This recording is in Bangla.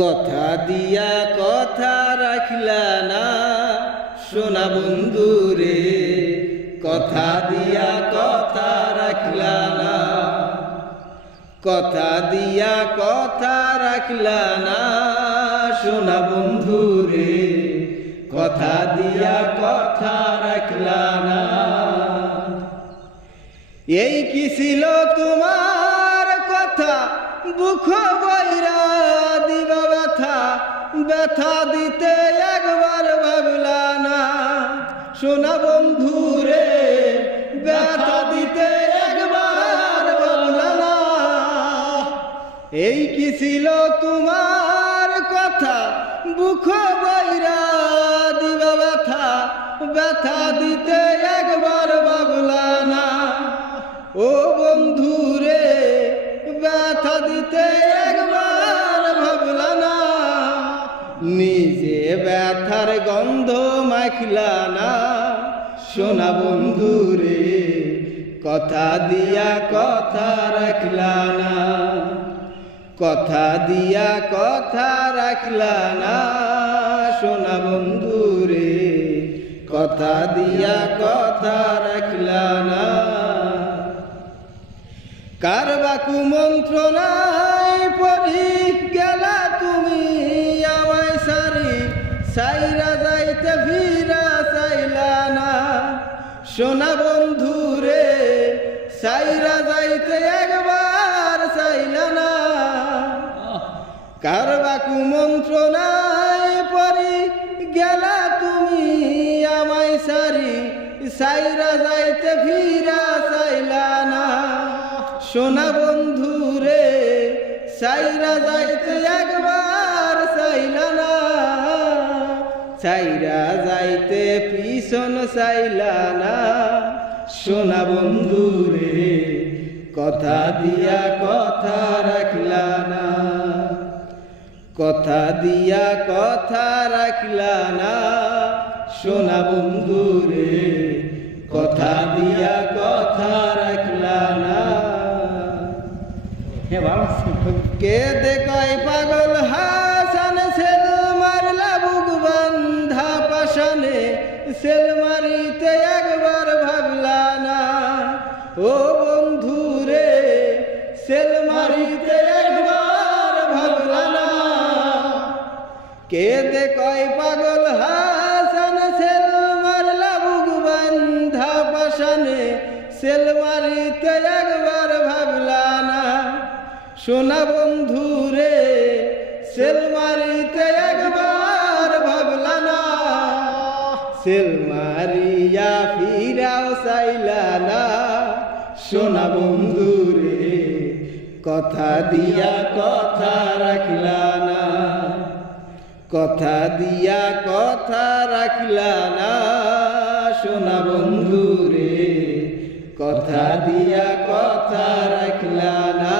কথা দিয়া কথা রাখলা না সোনা বন্ধু রে, কথা দিয়া কথা রাখলা না, কথা দিয়া কথা রাখলা না সোনা বন্ধু রে, কথা দিয়া কথা রাখলা না। এই কি ছিল তোমার কথা, বুক বইরা দিবা ব্যথা, ব্যথা দিতে একবার ভাবলা না সোনা বন্ধু রে, ব্যথা দিতে একবার ভাবলা না। এই কি ছিল তোমার কথা, বুক বইরা দিবা ব্যথা, ব্যথা দিতে একবার ভাবলা না ও বন্ধু রে, ব্যথা দিতে একবার ভাবলা না। নিজে ব্যথার গন্ধ মাখলা না সোনা বন্ধু রে, কথা দিয়া কথা রাখলা না, কথা দিয়া কথা রাখলা না সোনা বন্ধু রে, কথা দিয়া কথা রাখলা না। কারবা কুমন্ত্রণায় পড়ি গেলা তুমি আমায় সারি, সাইরা যাইতে ফিরা চাইলা না সোনা বন্ধু রে, সাইরা যাইতে একবার চাইলা না। কারবা কুমন্ত্রণায় পড়ি গেলা তুমি আমায় সারি, সাইরা যাইতে ফিরা চাইলা না সোনা বন্ধু রে, সাইরা যাইতে একবার চাইলা না, সাইরা যাইতে পিছন চাইলা না সোনা বন্ধু রে, কথা দিয়া কথা রাখলা না, কথা দিয়া কথা রাখলা না সোনা বন্ধু রে, কথা দিয়া কথা রাখলা না। কে দেখায় পাগল হাসান, সেল মারলা বুক বান্ধা পাশানে, সেল মারিতে একবার ভাবলা না ও বন্ধু রে, সেল মারিতে একবার ভাবলা না। কে দেখায় পাগল হাসান, সেল মারলা বুক বান্ধা পাশানে, সেল মারিতে একবার ভাবলা না সোনা বন্ধু রে, সেল মারিতে একবার ভাবলা না। সেল মারিয়া ফিরাও চাইলা না সোনা বন্ধু রে, কথা দিয়া কথা রাখলা না, কথা দিয়া কথা রাখলা না সোনা বন্ধু রে, কথা দিয়া কথা রাখলা না।